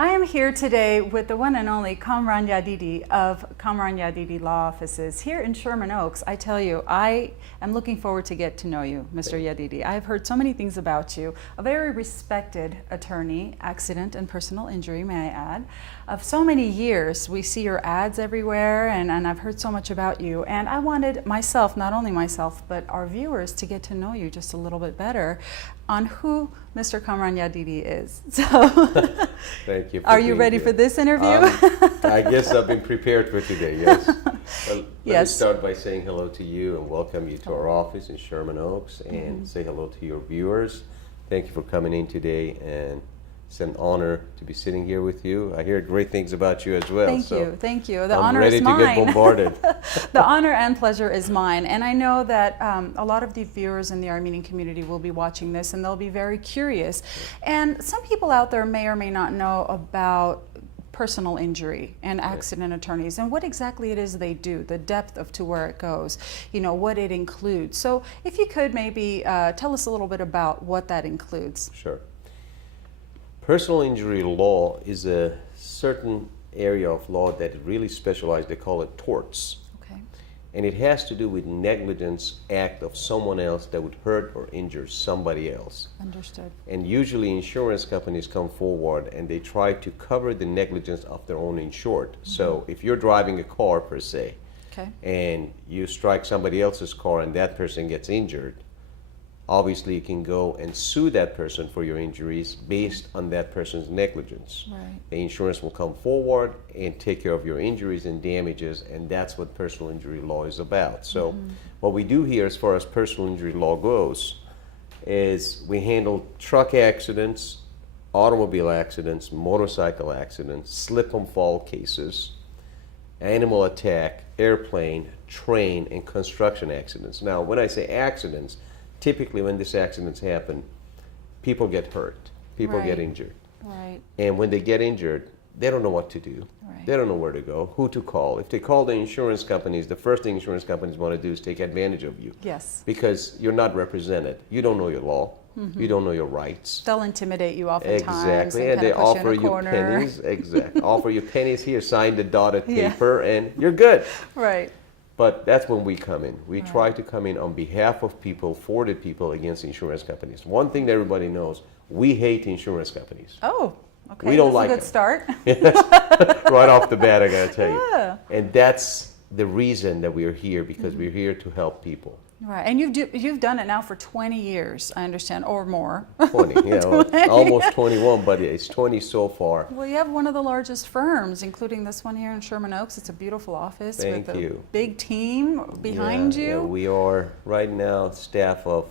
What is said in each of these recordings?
I am here today with the one and only Kamran Yadidi of Kamran Yadidi Law Offices here in Sherman Oaks. I tell you, I am looking forward to get to know you, Mr. Yadidi. I've heard so many things about you. A very respected attorney, accident and personal injury, may I add, of so many years. We see your ads everywhere, and I've heard so much about you. And I wanted myself, not only myself, but our viewers to get to know you just a little bit better on who Mr. Kamran Yadidi is. So, thank you. Are you ready for this interview? I guess I've been prepared for today, yes. Well, let me Yes. start by saying hello to you and welcome you to our office in Sherman Oaks, and say hello to your viewers. Thank you for coming in today, and it's an honor to be sitting here with you. I hear great things about you as well. Thank you, thank you. The I'm honor ready is to mine. get bombarded. The honor and pleasure is mine. And I know that a lot of the viewers in the Armenian community will be watching this, and they'll be very curious. And some people out there may or may not know about personal injury and accident attorneys and what exactly it is they do, the depth of to where it goes, you know, what it includes. So if you could maybe tell us a little bit about what that includes. Sure. Personal injury law is a certain area of law that really specialized. They call it torts. Okay. And it has to do with negligence act of someone else that would hurt or injure somebody else. Understood. And usually insurance companies come forward and they try to cover the negligence of their own insured. So if you're driving a car per se, Okay. and you strike somebody else's car and that person gets injured, obviously you can go and sue that person for your injuries based on that person's negligence. Right. The insurance will come forward and take care of your injuries and damages, and that's what personal injury law is about. So what we do here as far as personal injury law goes is we handle truck accidents, automobile accidents, motorcycle accidents, slip and fall cases, animal attack, airplane, train, and construction accidents. Now, when I say accidents, typically when these accidents happen, people get hurt, people get Right. injured. Right. And when they get injured, they don't know what to do. Right. They don't know where to go, who to call. If they call the insurance companies, the first thing insurance companies want to do is take advantage of you. Yes. Because you're not represented. You don't know your law. You don't know your rights. They'll intimidate you oftentimes. Exactly, and they kinda put offer in a you corner. pennies. Exactly, offer you pennies here, sign the dotted Yeah. paper, and you're good. Right. But that's when we come in. We try to come in on behalf of people, for the people, against insurance companies. One thing that everybody knows, we hate insurance companies. Oh, okay. We don't That's like a good them. start. Right off the bat, I gotta tell you. Yeah. And that's the reason that we're here, because we're here to help people. Right, and you've done it now for 20 years, I understand, or more. 20, yeah, well, 20. almost 21, but it's 20 so far. Well, you have one of the largest firms, including this one here in Sherman Oaks. It's a beautiful office Thank with a you. big team behind Yeah, you. we are right now staff of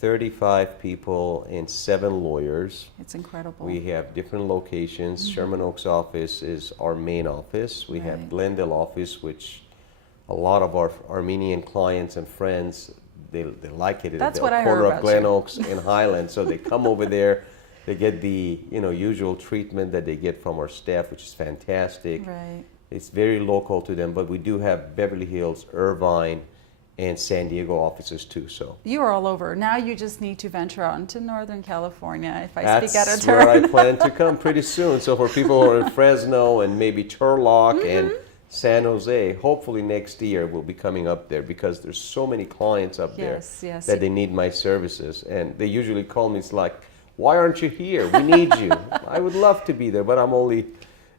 35 people and 7 lawyers. It's incredible. We have different locations. Sherman Oaks office is our main office. We have Right. Glendale office, which a lot of our Armenian clients and friends, they like it. That's the what I corner heard of about Glen you. Oaks and Highland. So they come over there. They get the usual treatment that they get from our staff, which is fantastic. Right. It's very local to them, but we do have Beverly Hills, Irvine, and San Diego offices too. So You are all over. Now you just need to venture out into Northern California, if I speak out of that's where turn. I plan to come pretty soon. So for people who are in Fresno and maybe Turlock and San Jose, hopefully next year we'll be coming up there, because there's so many clients up Yes, there yes. that they need my services, and they usually call me. It's like, why aren't you here? We need you. I would love to be there, but I'm only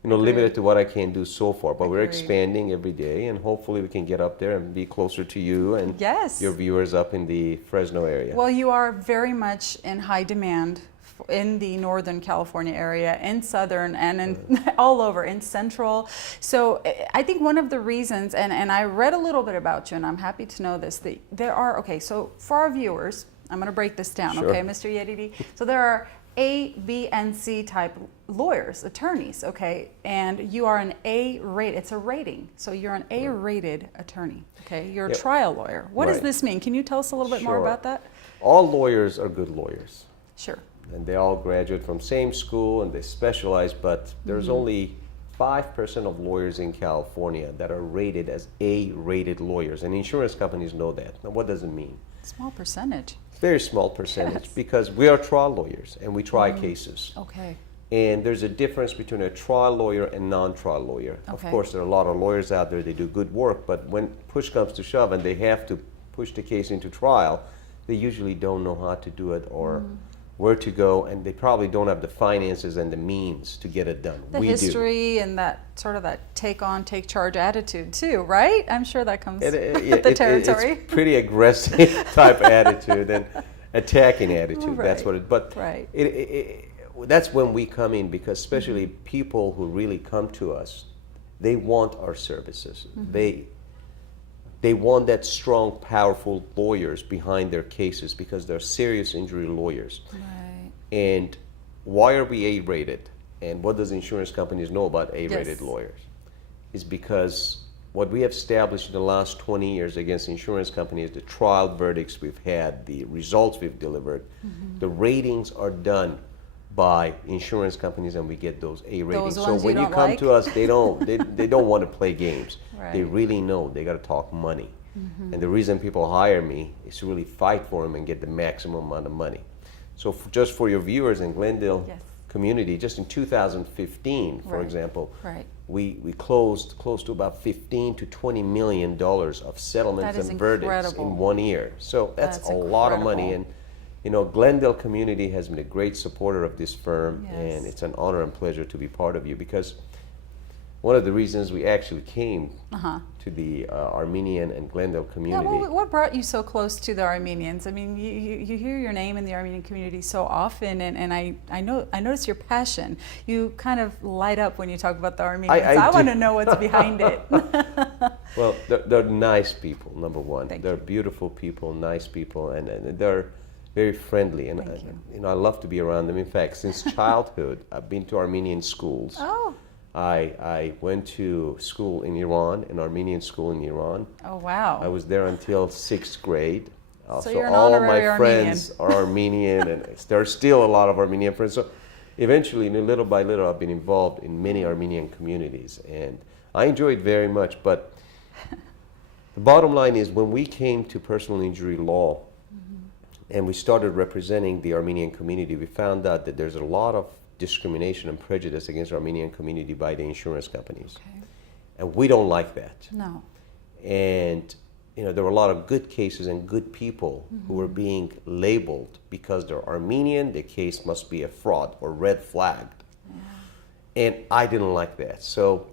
limited to what I can do so far. But we're Agreed. expanding every day, and hopefully we can get up there and be closer to you and Yes. your viewers up in the Fresno area. Well, you are very much in high demand in the Northern California area, in Southern, and in all over, in Central. So I think one of the reasons, and I read a little bit about you, and I'm happy to know this, that there are, okay, so for our viewers, I'm going to break this down, Sure. okay, Mr. Yadidi? So there are A, B, and C type lawyers, attorneys, okay, and you are an A rate. It's a rating, so you're an A rated attorney, okay. You're a Yep. trial lawyer. What does Right. this mean? Can you tell us a little bit more Sure. about that? All lawyers are good lawyers. Sure. And they all graduate from same school and they specialize, but there's only 5% of lawyers in California that are rated as A-rated lawyers, and insurance companies know that. Now, what does it mean? Small percentage. Very small percentage, Yes. because we are trial lawyers and we try cases. Okay. And there's a difference between a trial lawyer and non-trial lawyer. Of Okay. course, there are a lot of lawyers out there, they do good work, but when push comes to shove and they have to push the case into trial, they usually don't know how to do it or where to go, and they probably don't have the finances and the means to get it done. The We history and that sort of that take charge attitude too, right? I'm sure that comes do. with the territory. It's pretty aggressive type attitude and attacking attitude. That's Right. what it. But Right. that's when we come in, because especially people who really come to us, they want our services. They want that strong, powerful lawyers behind their cases because they're serious injury lawyers. Right. And why are we A-rated? And what does insurance companies know about A-rated Yes. lawyers? Is because what we have established in the last 20 years against insurance companies, the trial verdicts we've had, the results we've delivered, the ratings are done by insurance companies, and we get those A ratings. Those So ones when you you don't come like? to us, they don't want to play games. They Right. really know they got to talk money. And the reason people hire me is to really fight for them and get the maximum amount of money. So just for your viewers in Glendale Yes. community, just in 2015, for Right. example, Right. we closed close to about 15 to 20 million dollars of settlements That is and verdicts incredible. in 1 year. So that's That's a lot of money. incredible. And Glendale community has been a great supporter of this firm, Yes. and it's an honor and pleasure to be part of you, because one of the reasons we actually came to the Armenian and Glendale Yeah, community. what brought you so close to the Armenians? I mean, you hear your name in the Armenian community so often, and I notice your passion. You kind of light up when you talk about the Armenians. I I want do. to know what's behind it. Well, they're nice people, number one. Thank They're you. beautiful people, nice people, and they're very friendly. And Thank you. I love to be around them. In fact, since childhood, I've been to Armenian schools. Oh, I went to school in Iran, an Armenian school in Iran. oh wow. I was there until 6th grade. So you're an all of my honorary friends are Armenian, and there are still a lot of Armenian friends. So eventually, little by little, I've been involved in many Armenian communities, and I enjoy it very much. But the bottom line is, when we came to personal injury law and we started representing the Armenian community, we found out that there's a lot of discrimination and prejudice against the Armenian community by the insurance companies. Okay. And we don't like that. No. And there were a lot of good cases and good people who were being labeled because they're Armenian, the case must be a fraud or red flagged. And I didn't like that. So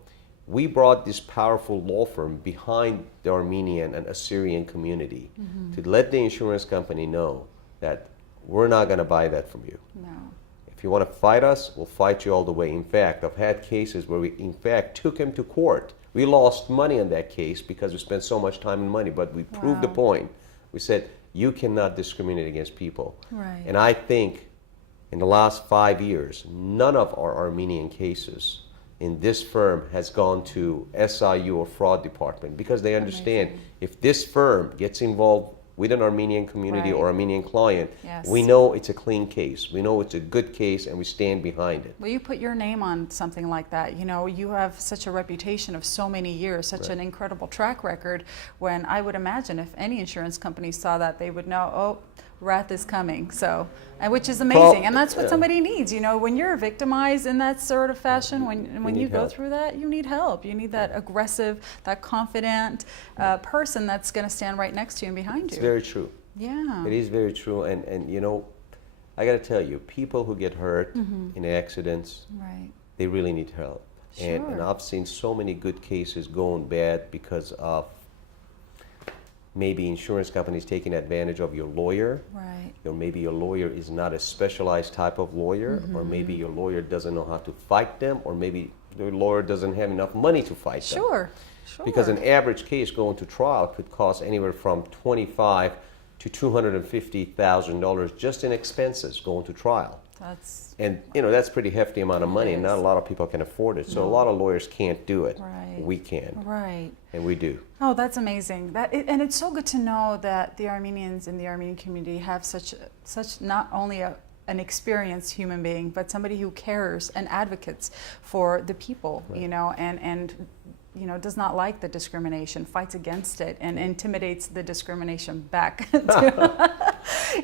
we brought this powerful law firm behind the Armenian and Assyrian community to let the insurance company know that we're not going to buy that from you. No. If you want to fight us, we'll fight you all the way. In fact, I've had cases where we, in fact, took him to court. We lost money on that case because we spent so much time and money, but we proved the Wow. point. We said, you cannot discriminate against people. Right. And I think in the last 5 years, none of our Armenian cases in this firm has gone to SIU or fraud department, because they understand if this firm gets involved with an Armenian community or Right. Armenian client, Yes. we know it's a clean case. We know it's a good case, and we stand behind it. Well, you put your name on something like that. You have such a reputation of so many years, such an incredible track record, when I would imagine if any insurance company saw that, they would know, oh, wrath is coming. So, and which is amazing. Well, and that's what yeah. somebody needs. When you're victimized in that sort of fashion, when you need go help. through that, you need help. You need that aggressive, that confident person that's going to stand right next to you and behind It's you. very true. Yeah. It is very true. And I got to tell you, people who get hurt in accidents, Right. they really need help. And Sure. I've seen so many good cases going bad because of maybe insurance companies taking advantage of your lawyer, Right. or maybe your lawyer is not a specialized type of lawyer, or maybe your lawyer doesn't know how to fight them, or maybe the lawyer doesn't have enough money to fight them. Sure. Sure. Because an average case going to trial could cost anywhere from $25,000 to $250,000 just in expenses going to trial. That's And that's pretty hefty amount of money, and not a is. lot of people can afford it. So a lot of lawyers can't do it. Right. We can, right. and we do. Oh, that's amazing. And it's so good to know that the Armenians in the Armenian community have such not only an experienced human being, but somebody who cares and advocates for the people, and does not like the discrimination, fights against it, and intimidates the discrimination back.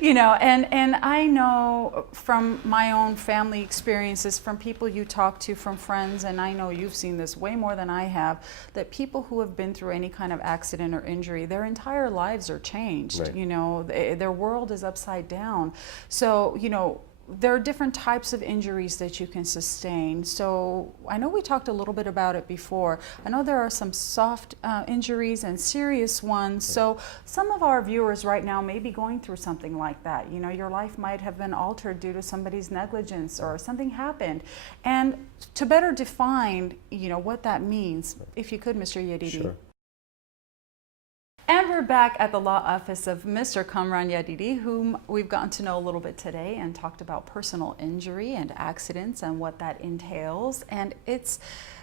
And I know from my own family experiences, from people you talk to, from friends, and I know you've seen this way more than I have, that people who have been through any kind of accident or injury, their entire lives are changed. Right. Their world is upside down. So, there are different types of injuries that you can sustain. So I know we talked a little bit about it before. I know there are some soft injuries and serious ones. So some of our viewers right now may be going through something like that. Your life might have been altered due to somebody's negligence or something happened. And to better define, what that means, if you could, Mr. Yadidi. Sure. And we're back at the law office of Mr. Kamran Yadidi, whom we've gotten to know a little bit today and talked about personal injury and accidents and what that entails. And it's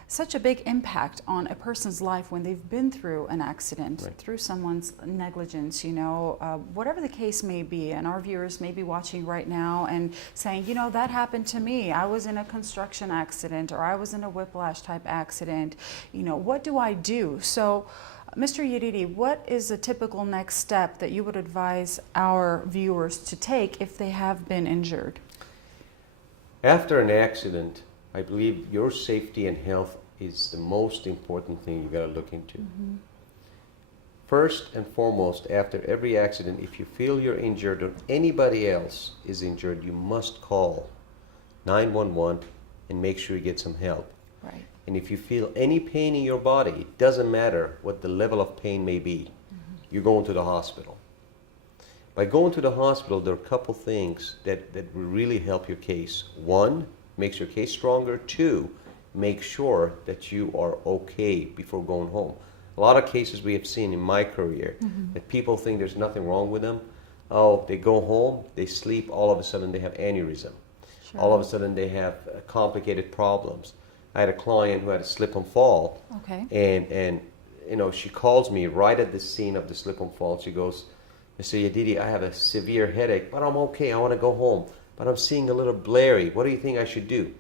such a big impact on a person's life when they've been through an accident, right. through someone's negligence, whatever the case may be. And our viewers may be watching right now and saying, that happened to me. I was in a construction accident, or I was in a whiplash type accident. What do I do? So, Mr. Yadidi, what is a typical next step that you would advise our viewers to take if they have been injured? After an accident, I believe your safety and health is the most important thing you got to look into. Mm-hmm. First and foremost, after every accident, if you feel you're injured or anybody else is injured, you must call 911 and make sure you get some help. Right. And if you feel any pain in your body, it doesn't matter what the level of pain may be, you're going to the hospital. By going to the hospital, there are a couple things that will really help your case. One, makes your case stronger. Two, make sure that you are okay before going home. A lot of cases we have seen in my career that people think there's nothing wrong with them. Oh, they go home, they sleep, all of a sudden they have aneurysm. Sure. All of a sudden they have complicated problems. I had a client who had a slip and fall. Okay. And she calls me right at the scene of the slip and fall. She goes, Mr. Yadidi, I have a severe headache, but I'm okay. I want to go home, but I'm seeing a little blurry. What do you think I should do?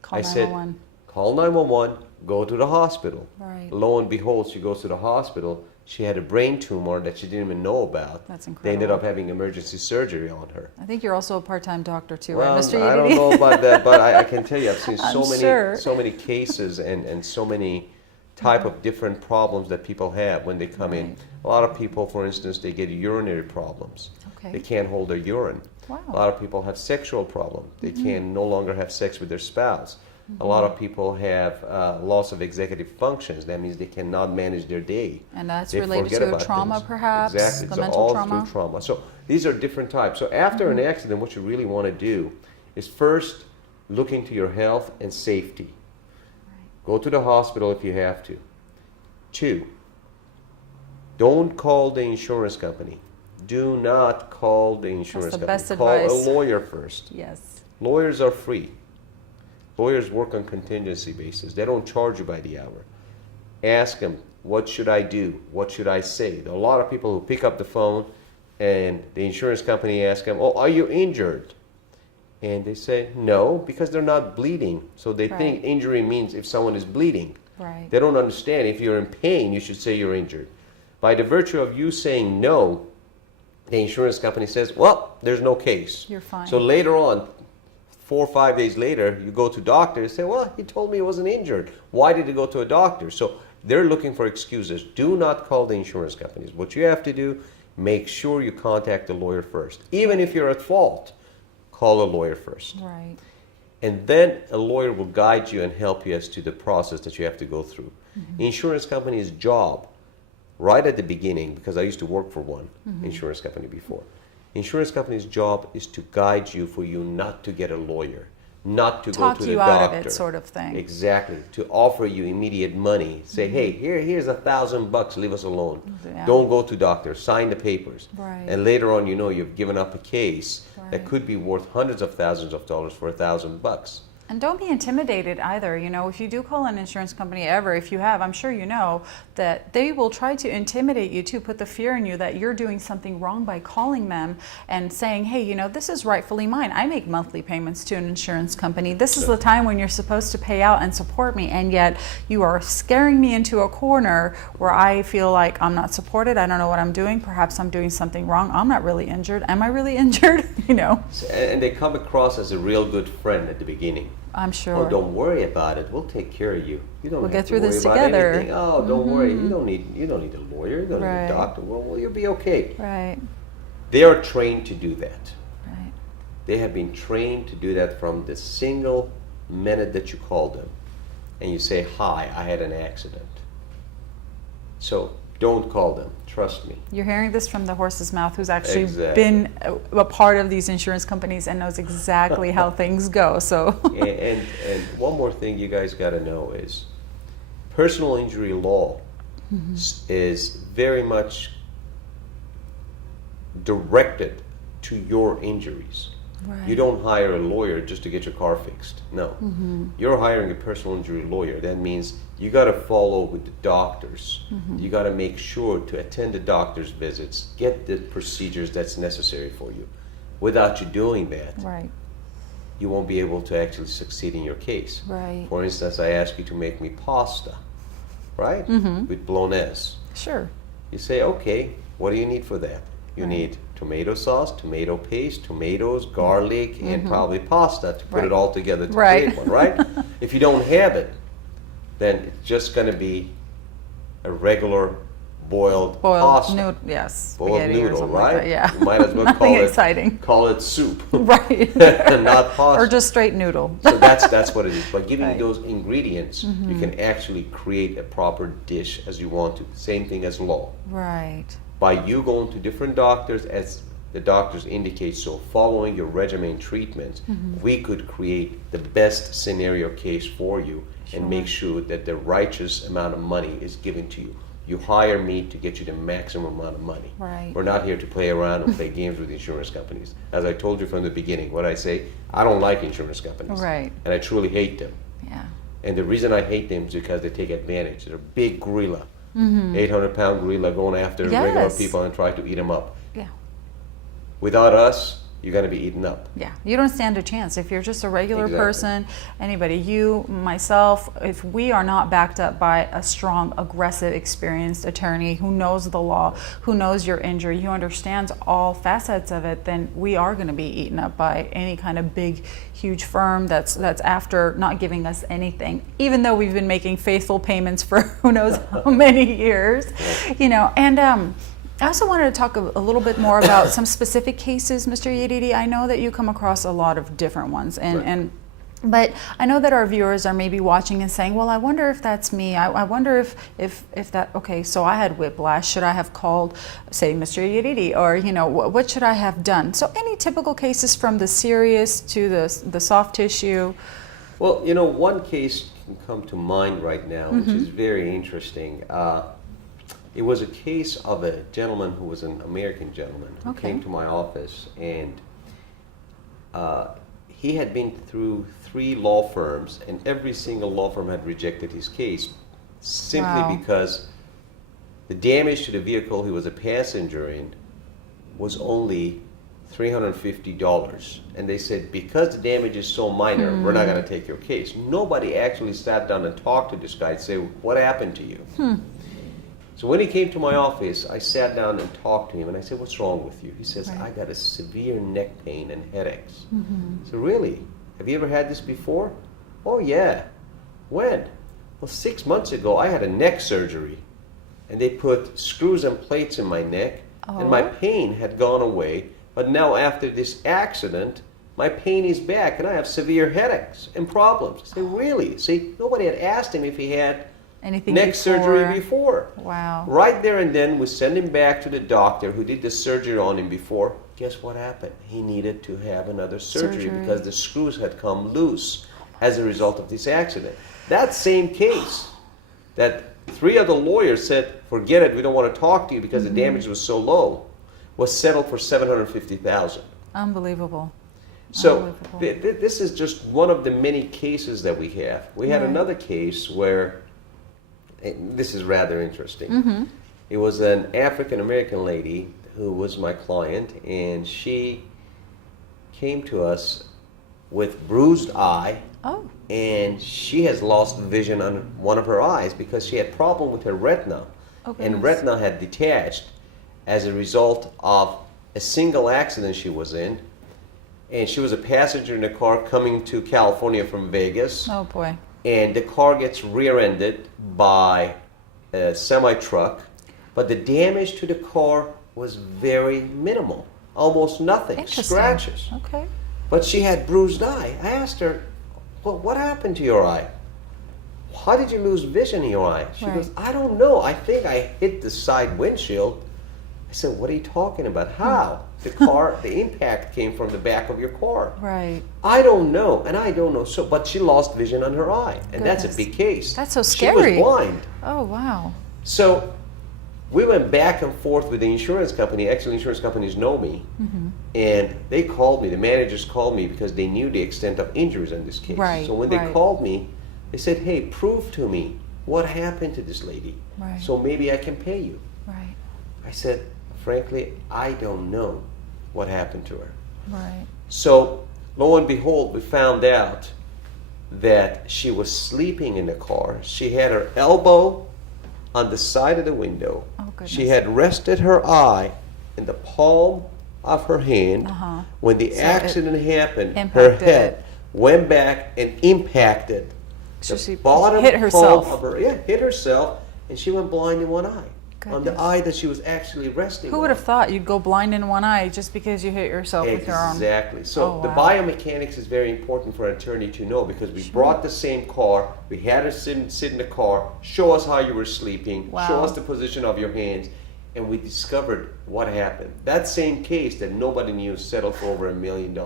Call 911. Said, call 911, go to the hospital. Right. Lo and behold, she goes to the hospital. She had a brain tumor that she didn't even know about. That's incredible. They ended up having emergency surgery on her. I think you're also a part-time doctor too, Well, right, Mr. Yadidi? I don't know about that, but I can tell you, I've seen sure. so many cases and so many type of different problems that people have when they come in. A lot of people, for instance, they get urinary problems. Okay. They can't hold their urine. Wow. A lot of people have sexual problems. They can no longer have sex with their spouse. A lot of people have loss of executive functions. That means they cannot manage their day. And that's They related forget to a about trauma, things. perhaps? Exactly. The So mental all trauma? through trauma. So these are different types. So after an accident, what you really want to do is first look into your health and safety. Go to the hospital if you have to. 2, don't call the insurance company. Do not call the insurance the company. best Call advice. a lawyer first. Yes. Lawyers are free. Lawyers work on contingency basis. They don't charge you by the hour. Ask them, what should I do? What should I say? There are a lot of people who pick up the phone and the insurance company asks them, oh, are you injured? And they say, no, because they're not bleeding. So they think injury means if someone is bleeding. Right. They don't understand if you're in pain, you should say you're injured. By the virtue of you saying no, the insurance company says, well, there's no case. You're fine. So later on, 4 or 5 days later, you go to doctor and say, well, he told me he wasn't injured. Why did he go to a doctor? So they're looking for excuses. Do not call the insurance companies. What you have to do, make sure you contact the lawyer first. Even if you're at fault, call a lawyer first. Right. And then a lawyer will guide you and help you as to the process that you have to go through. Insurance company's job, right at the beginning, because I used to work for one insurance company before, insurance company's job is to guide you for you not to get a lawyer, not to Talk go to you the out doctor. of it, sort of thing. Exactly. To offer you immediate money. Say, hey, here's $1,000, leave us alone. Yeah. Don't go to doctor, sign the papers. Right. And later on, you know, you've given up a case that Right. could be worth hundreds of thousands of dollars for $1,000. And don't be intimidated either. You know, if you do call an insurance company ever, if you have, I'm sure you know that they will try to intimidate you too, put the fear in you that you're doing something wrong by calling them and saying, hey, you know, this is rightfully mine. I make monthly payments to an insurance company. This is the time when you're supposed to pay out and support me. And yet you are scaring me into a corner where I feel like I'm not supported. I don't know what I'm doing. Perhaps I'm doing something wrong. I'm not really injured. Am I really injured? You know? And they come across as a real good friend at the beginning. I'm sure. Oh, don't worry about it. We'll take care of you. You don't We'll have get through to worry this about together. anything. Oh, don't worry. You don't need a lawyer. You don't need Right. a doctor. Well, you'll be okay. Right. They are trained to do that. Right. They have been trained to do that from the single minute that you call them and you say, hi, I had an accident. So don't call them. Trust me. You're hearing this from the horse's mouth who's actually Exactly. been a part of these insurance companies and knows exactly how things go. So and one more thing you guys got to know is personal injury law is very much directed to your injuries. Right. You don't hire a lawyer just to get your car fixed. No. You're hiring a personal injury lawyer. That means you got to follow with the doctors. You got to make sure to attend the doctor's visits, get the procedures that's necessary for you. Without you doing that, Right. you won't be able to actually succeed in your case. Right. For instance, I ask you to make me pasta, right? With bolognese. Sure. You say, okay, what do you need for that? You Right. need tomato sauce, tomato paste, tomatoes, garlic, and probably pasta to put Right. it all together to Right. create one, right? If you don't have it, then it's just going to be a regular boiled pasta. noodle, yes. Boiled Spaghetti or noodle, something right? like that. Yeah. You might as well Nothing exciting. call it soup, Right. not pasta. Or just straight noodle. So that's what it is. By giving Right. you those ingredients, you can actually create a proper dish as you want to. Same thing as law. Right. By you going to different doctors, as the doctors indicate, so following your regimen treatments, we could create the best scenario case for you and make sure that the righteous amount of money is given to you. You hire me to get you the maximum amount of money. Right. We're not here to play around and play games with insurance companies. As I told you from the beginning, what I say, I don't like insurance companies. Right. And I truly hate them. Yeah. And the reason I hate them is because they take advantage. They're a big gorilla, 800-pound gorilla going after regular Yes. people and try to eat them up. Yeah. Without us, you're going to be eaten up. Yeah, you don't stand a chance. If you're just a regular Exactly. person, anybody, you, myself, if we are not backed up by a strong, aggressive, experienced attorney who knows the law, who knows your injury, who understands all facets of it, then we are going to be eaten up by any kind of big, huge firm that's after not giving us anything, even though we've been making faithful payments for who knows how many years, you know. And I also wanted to talk a little bit more about some specific cases, Mr. Yadidi. I know that you come across a lot of different ones, but I know that our viewers are maybe watching and saying, well, I wonder if that's me. I wonder if that, okay, so I had whiplash. Should I have called, say, Mr. Yadidi? Or, you know, what should I have done? So any typical cases from the serious to the soft tissue? Well, you know, one case can come to mind right now, which is very interesting. It was a case of a gentleman who was an American gentleman who Okay. came to my office, and he had been through 3 law firms, and every single law firm had rejected his case simply Wow. because the damage to the vehicle he was a passenger in was only $350. And they said, because the damage is so minor, we're not going to take your case. Nobody actually sat down and talked to this guy and said, what happened to you? So when he came to my office, I sat down and talked to him, and I said, what's wrong with you? He says, Right. I got a severe neck pain and headaches. So really? Have you ever had this before? Oh, yeah. When? Well, 6 months ago, I had a neck surgery, and they put screws and plates in my neck, and my pain had gone away. But now after this accident, my pain is back, and I have severe headaches and problems. I say, really? See, nobody had asked him if he had Anything neck before? surgery before. Wow. Right there and then, we send him back to the doctor who did the surgery on him before. Guess what happened? He needed to have another surgery because the screws had come loose as a result of this accident. That same case that 3 other lawyers said, forget it, we don't want to talk to you because the damage was so low, was settled for $750,000. Unbelievable. So Unbelievable. this is just one of the many cases that we have. We had Right. another case where, this is rather interesting. Mm-hmm. It was an African American lady who was my client, and she came to us with bruised eye, Oh, and she has lost vision on one of her eyes because she had problem with her retina, oh and goodness. retina had detached as a result of a single accident she was in. And she was a passenger in a car coming to California from Vegas, Oh boy. and the car gets rear-ended by a semi-truck, but the damage to the car was very minimal, almost nothing, Interesting. scratches. Okay. But she had bruised eye. I asked her, well, what happened to your eye? How did you lose vision in your eye? She Right. goes, I don't know. I think I hit the side windshield. I said, what are you talking about? How? The car, the impact came from the back of your car. Right. I don't know, and I don't know. So, but she lost vision on her eye, and that's a Goodness. big case. That's so She scary. was blind. Oh wow. So we went back and forth with the insurance company. Actually, insurance companies know me, Mm-hmm. and they called me. The managers called me because they knew the extent of injuries in this case. Right, So when they right. called me, they said, "Hey, prove to me what happened to this lady, Right. so maybe I can pay you." Right. I said, "Frankly, I don't know what happened to her." Right. So, lo and behold, we found out that she was sleeping in the car. She had her elbow on the side of the window. Oh, goodness. She had rested her eye in the palm of her hand. Uh-huh. When the So it accident happened, her impacted head it. went back and impacted So the she bottom hit herself. palm of her, hit herself, and she went blind in one eye. On the Goodness. eye that she was actually resting Who on. would have thought you'd go blind in one eye just because you hit yourself with your arm? Exactly. So Oh, the wow. biomechanics is very important for an attorney to know because we brought the same car, we had her sit in the car, show us how you were sleeping, show Wow. us the position of your hands, and we discovered what happened. That same case that nobody knew settled for over $1 million.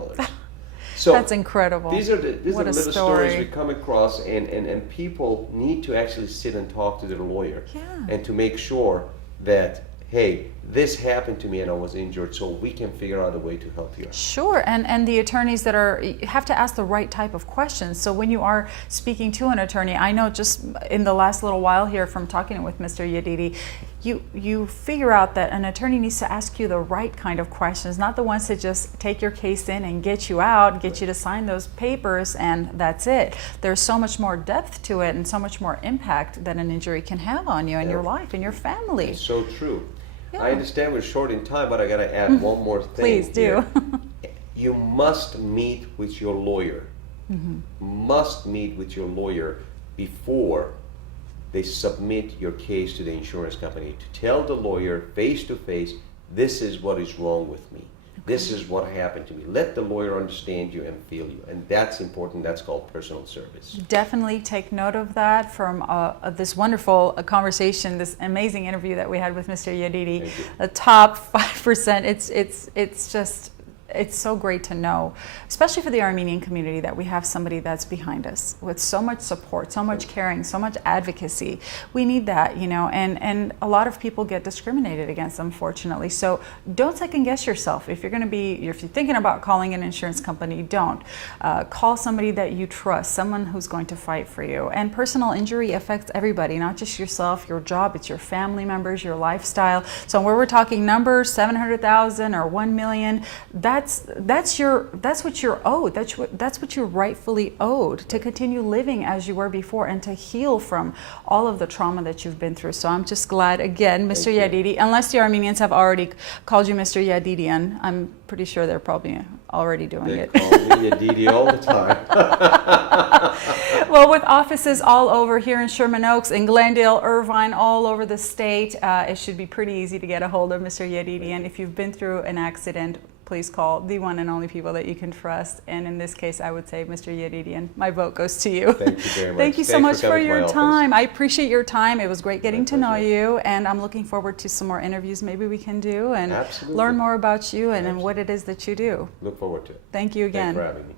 So That's incredible. these are the What a little story. stories we come across, and people need to actually sit and talk to their lawyer Yeah. and to make sure that, hey, this happened to me and I was injured, so we can figure out a way to help you. Sure, and the attorneys that are, you have to ask the right type of questions. So when you are speaking to an attorney, I know just in the last little while here from talking with Mr. Yadidi, you figure out that an attorney needs to ask you the right kind of questions, not the ones that just take your case in and get you out, get you to sign those papers, and that's it. There's so much more depth to it and so much more impact that an injury can have on you and your life and your family. It's so true. Yeah. I understand we're short in time, but I gotta add one more thing. Please do. here. You must meet with your lawyer. Must meet with your lawyer before they submit your case to the insurance company to tell the lawyer face to face, this is what is wrong with me. This is what happened to me. Let the lawyer understand you and feel you. And that's important. That's called personal service. Definitely take note of that from this wonderful conversation, this amazing interview that we had with Mr. Yadidi. Thank you. The top 5%. It's just. It's so great to know, especially for the Armenian community, that we have somebody that's behind us with so much support, so much caring, so much advocacy. We need that, you know, and a lot of people get discriminated against, unfortunately. So don't second guess yourself. If you're thinking about calling an insurance company, don't. Call somebody that you trust, someone who's going to fight for you. And personal injury affects everybody, not just yourself, your job, it's your family members, your lifestyle. So where we're talking numbers, 700,000 or 1 million, that's what you're owed. That's what you're rightfully owed to continue living as you were before and to heal from all of the trauma that you've been through. So I'm just glad, again, Mr. Yadidi, unless the Armenians have already called you Mr. Yadidian, I'm pretty sure they're probably already doing They it. call me Yadidi all the time. Well, with offices all over here in Sherman Oaks, in Glendale, Irvine, all over the state, it should be pretty easy to get a hold of Mr. Yadidi. And if you've been through an accident, please call the one and only people that you can trust. And in this case, I would say Mr. Yadidi, and my vote goes to you. Thank you very much. Thank you so Thanks much for for coming to my your office. time. I appreciate your time. It was great getting to know pleasure. you, and I'm looking forward to some more interviews maybe we can do and Absolutely. learn more about you and what it is that you do. Look forward to it. Thank you again. Thanks for having me.